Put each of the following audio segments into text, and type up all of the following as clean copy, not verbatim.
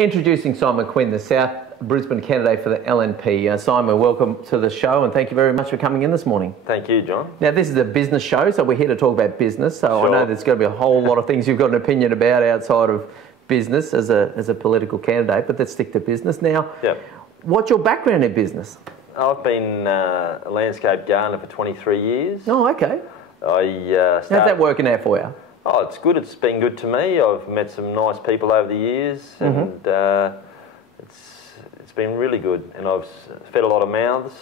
Introducing Simon Quinn, the South Brisbane candidate for the LNP. Simon, welcome to the show and thank you very much for coming in this morning. Thank you, John. Now, this is a business show, so we're here to talk about business. So Sure. I know there's going to be a whole lot of things you've got an opinion about outside of business as a political candidate, but let's stick to business. Now, What's your background in business? I've been a landscape gardener for 23 years. Oh, okay. How's that working out for you? Oh, it's good. It's been good to me. I've met some nice people over the years, and it's been really good. And I've fed a lot of mouths,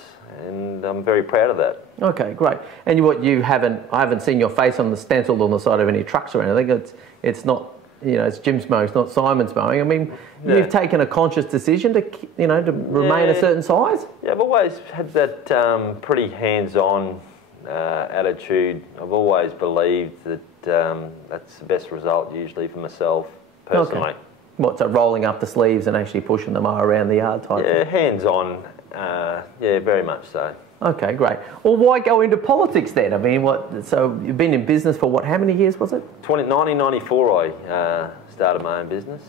and I'm very proud of that. Okay, great. And I haven't seen your face on the stencil on the side of any trucks or anything. It's not, it's Jim's mowing, it's not Simon's mowing. I mean, you've taken a conscious decision to remain a certain size. Yeah, I've always had that pretty hands-on attitude. I've always believed that that's the best result usually for myself personally. Okay. What, so rolling up the sleeves and actually pushing the mower around the yard type thing? Hands-on, very much so. Okay, great. Well, why go into politics then? I mean, so you've been in business for how many years was it? 1994 I started my own business,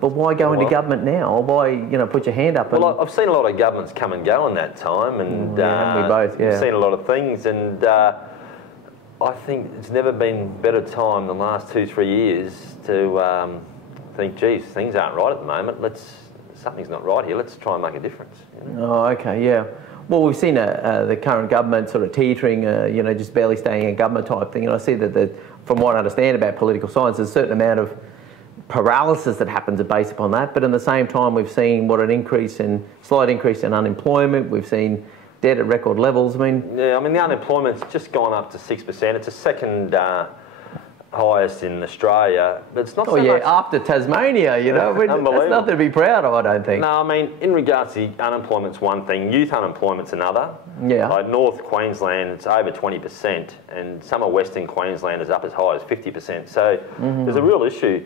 But why go into government now? Or why, put your hand up? Well, I've seen a lot of governments come and go in that time, and haven't we both, I've seen a lot of things, and I think it's never been a better time than the last 2-3 years to think, geez, things aren't right at the moment. Something's not right here. Let's try and make a difference. Oh, okay, yeah. Well, we've seen the current government sort of teetering, just barely staying in government type thing. And I see that, from what I understand about political science, there's a certain amount of paralysis that happens based upon that. But at the same time, we've seen slight increase in unemployment. We've seen debt at record levels. The unemployment's just gone up to 6%. It's the second highest in Australia, but it's not so much... after Tasmania, that's nothing to be proud of, I don't think. No, in regards to unemployment's one thing, youth unemployment's another. Yeah. Like North Queensland, it's over 20%, and some of Western Queensland is up as high as 50%. So there's a real issue.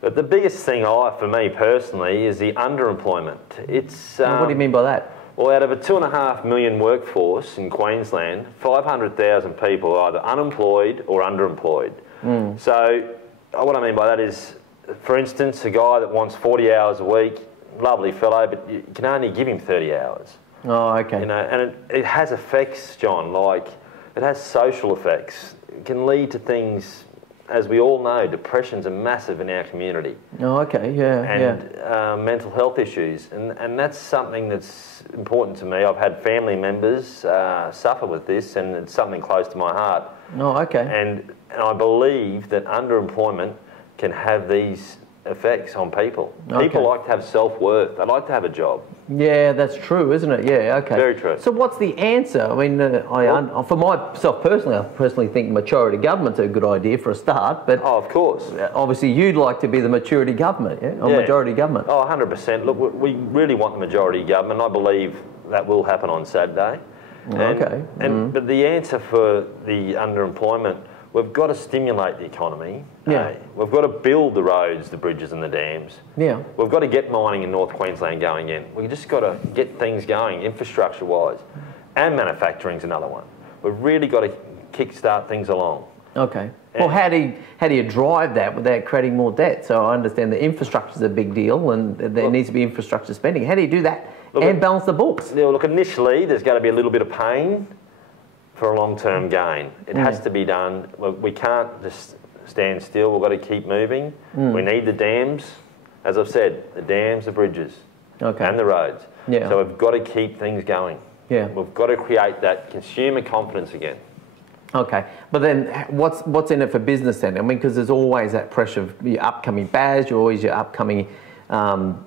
But the biggest thing for me personally is the underemployment. It's... what do you mean by that? Well, out of a 2.5 million workforce in Queensland, 500,000 people are either unemployed or underemployed. So what I mean by that is, for instance, a guy that wants 40 hours a week, lovely fellow, but you can only give him 30 hours. Oh, okay. And it has effects, John, like it has social effects. It can lead to things, as we all know, depressions are massive in our community. Oh, okay, and mental health issues. And that's something that's important to me. I've had family members suffer with this, and it's something close to my heart. Oh, okay. And I believe that underemployment can have these effects on people. Okay. People like to have self-worth. They like to have a job. Yeah, that's true, isn't it? Yeah, okay. Very true. So what's the answer? I mean, for myself personally, I personally think majority government's a good idea for a start, but... Oh, of course. Obviously, you'd like to be the maturity government, or majority government. Oh, 100%. Look, we really want the majority government. I believe that will happen on Saturday. But the answer for the underemployment, we've got to stimulate the economy. We've got to build the roads, the bridges and the dams. We've got to get mining in North Queensland going in. We've just got to get things going, infrastructure-wise. And manufacturing's another one. We've really got to kick-start things along. Okay. Well, how do you drive that without creating more debt? So I understand the infrastructure's a big deal and there needs to be infrastructure spending. How do you do that and balance the books? Look, initially, there's going to be a little bit of pain for a long-term gain. It has to be done. We can't just stand still. We've got to keep moving. We need the dams. As I've said, the dams, the bridges, and the roads. So we've got to keep things going. We've got to create that consumer confidence again. Okay, but then what's in it for business then? I mean, because there's always that pressure of your upcoming badge, or always your upcoming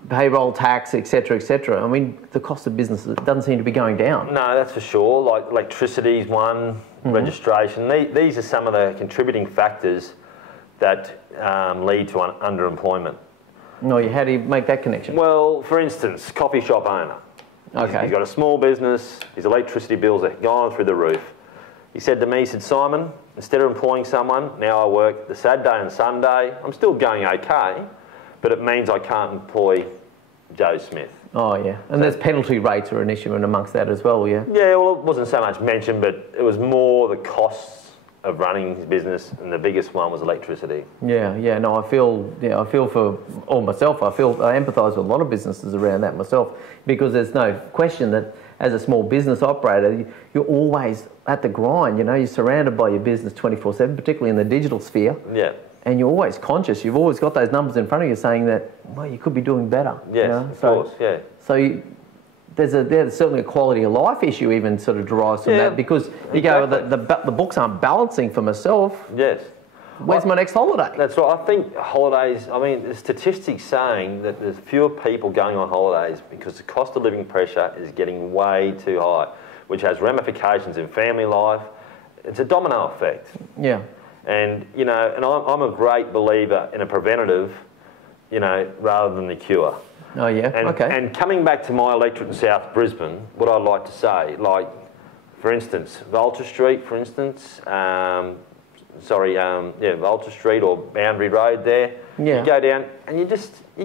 payroll tax, etc., etc. I mean, the cost of business doesn't seem to be going down. No, that's for sure. Like electricity's one, registration. These are some of the contributing factors that lead to underemployment. No, how do you make that connection? Well, for instance, coffee shop owner. Okay. He's got a small business. His electricity bills are gone through the roof. He said to me, Simon, instead of employing someone, now I work the Saturday and Sunday. I'm still going okay, but it means I can't employ Joe Smith. Oh, yeah. And there's penalty rates are an issue in amongst that as well, yeah? Yeah, well, it wasn't so much mentioned, but it was more the costs of running his business, and the biggest one was electricity. Yeah. No, I feel for all myself. I empathise with a lot of businesses around that myself, because there's no question that as a small business operator, you're always at the grind. You know, you're surrounded by your business 24/7, particularly in the digital sphere. Yeah. And you're always conscious. You've always got those numbers in front of you saying that, well, you could be doing better. Yes, you know? of course. Yeah. So there's certainly a quality of life issue even sort of derives from that, because you go, the books aren't balancing for myself. Yes. Where's my next holiday? That's right. I think holidays, I mean, the statistics saying that there's fewer people going on holidays because the cost of living pressure is getting way too high, which has ramifications in family life. It's a domino effect. Yeah. And, you know, and I'm a great believer in a preventative, you know, rather than the cure. Oh, yeah, okay. And coming back to my electorate in South Brisbane, what I'd like to say, like, for instance, Vulture Street, for instance, Vulture Street or Boundary Road there. Yeah. You go down and you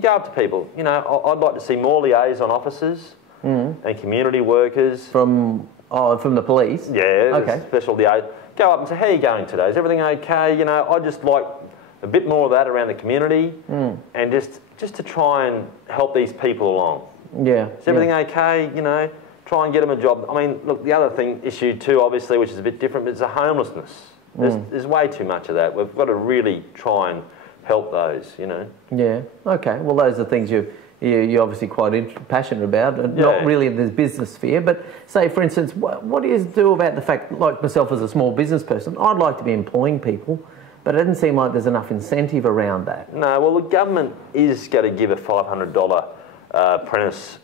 go up to people. You know, I'd like to see more liaison officers and community workers. From the police? Yeah, okay. Special liaison. Go up and say, how are you going today? Is everything okay? You know, I'd just like a bit more of that around the community and just to try and help these people along. Yeah. Is everything okay? You know, try and get them a job. I mean, look, the other issue too, obviously, which is a bit different, but it's the homelessness. There's way too much of that. We've got to really try and help those, you know. Yeah, okay. Well, those are things you're obviously quite passionate about, and not really in the business sphere, but say, for instance, what do you do about the fact, like myself as a small business person, I'd like to be employing people, but it doesn't seem like there's enough incentive around that. No, well, the government is going to give a $500 apprentice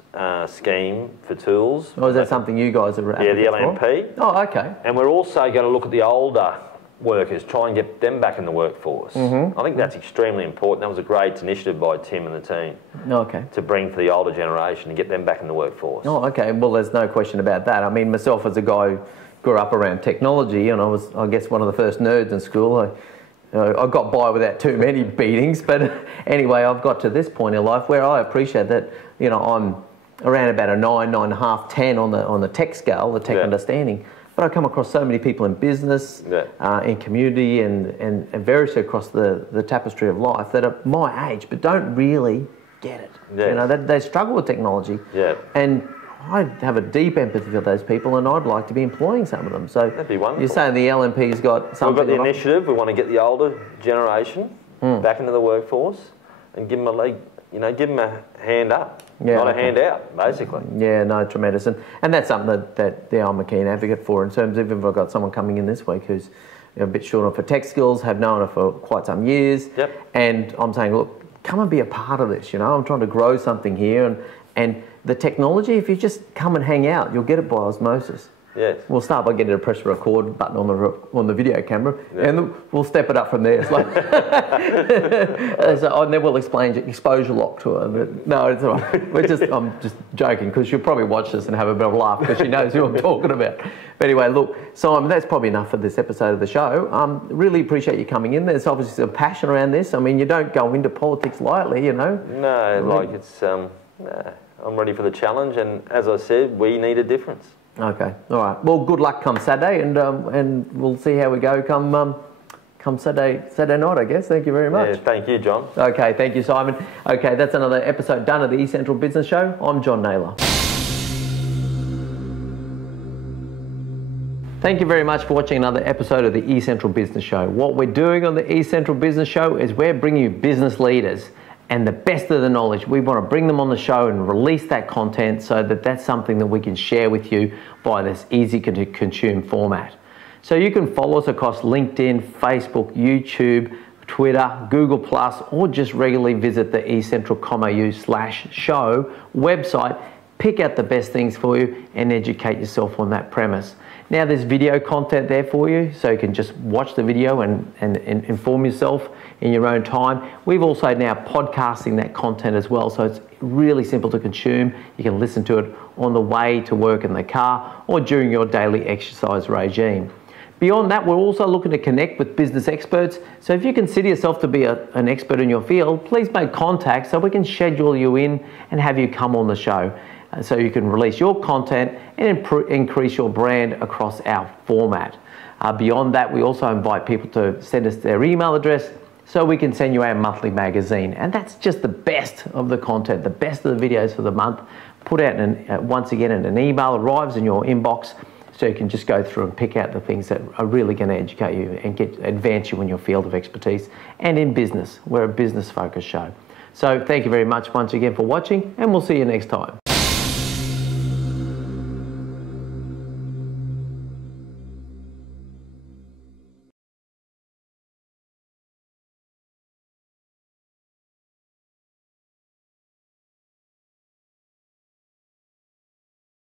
scheme for tools. Or is that something you guys are advocating the LMP. For? Oh, okay. And we're also going to look at the older workers, try and get them back in the workforce. I think that's extremely important. That was a great initiative by Tim and the team. Okay. To bring for the older generation and get them back in the workforce. Oh, okay. Well, there's no question about that. I mean, myself as a guy who grew up around technology, and I was, I guess, one of the first nerds in school. I got by without too many beatings, but anyway, I've got to this point in life where I appreciate that, you know, I'm around about a 9, 9.5, 10 on the tech scale, the tech understanding. But I come across so many people in business, in community, and variously across the tapestry of life that are my age but don't really get it. You know, they struggle with technology. And I have a deep empathy for those people, and I'd like to be employing some of them. So that'd be wonderful. You're saying the LMP's got something. We've got the initiative. We want to get the older generation back into the workforce and give them a leg. You know, give them a hand up, not a hand out, basically. Yeah, no, tremendous. And that's something that I'm a keen advocate for, in terms of, if I've got someone coming in this week who's a bit short on for tech skills, have known her for quite some years, and I'm saying, look, come and be a part of this, you know, I'm trying to grow something here, and the technology, if you just come and hang out, you'll get it by osmosis. Yes. We'll start by getting a press record button on the video camera, and we'll step it up from there. It's like and then we'll explain exposure lock to her. But no, it's all right. I'm just joking, because she'll probably watch this and have a bit of a laugh because she knows who I'm talking about. But anyway, look, Simon, that's probably enough for this episode of the show. Really appreciate you coming in. There's obviously some passion around this. I mean, you don't go into politics lightly, you know. No, like it's. I'm ready for the challenge, and as I said, we need a difference. Okay, all right. Well, good luck come Saturday, and we'll see how we go come Saturday night, I guess. Thank you very much. Yeah, thank you, John. Okay, thank you, Simon. Okay, that's another episode done of the eCentral Business Show. I'm John Naylor. Thank you very much for watching another episode of the eCentral Business Show. What we're doing on the eCentral Business Show is we're bringing you business leaders and the best of the knowledge. We want to bring them on the show and release that content so that that's something that we can share with you by this easy to consume format. So you can follow us across LinkedIn, Facebook, YouTube, Twitter, Google+, or just regularly visit the eCentral.com.au/show website, pick out the best things for you and educate yourself on that premise. Now there's video content there for you, so you can just watch the video and inform yourself in your own time. We've also now podcasting that content as well, so it's really simple to consume. You can listen to it on the way to work in the car or during your daily exercise regime. Beyond that, we're also looking to connect with business experts. So if you consider yourself to be an expert in your field, please make contact so we can schedule you in and have you come on the show, so you can release your content and increase your brand across our format. Beyond that, we also invite people to send us their email address so we can send you our monthly magazine. And that's just the best of the content, the best of the videos for the month, put out once again in an email, arrives in your inbox, so you can just go through and pick out the things that are really going to educate you and advance you in your field of expertise and in business. We're a business-focused show. So thank you very much once again for watching, and we'll see you next time.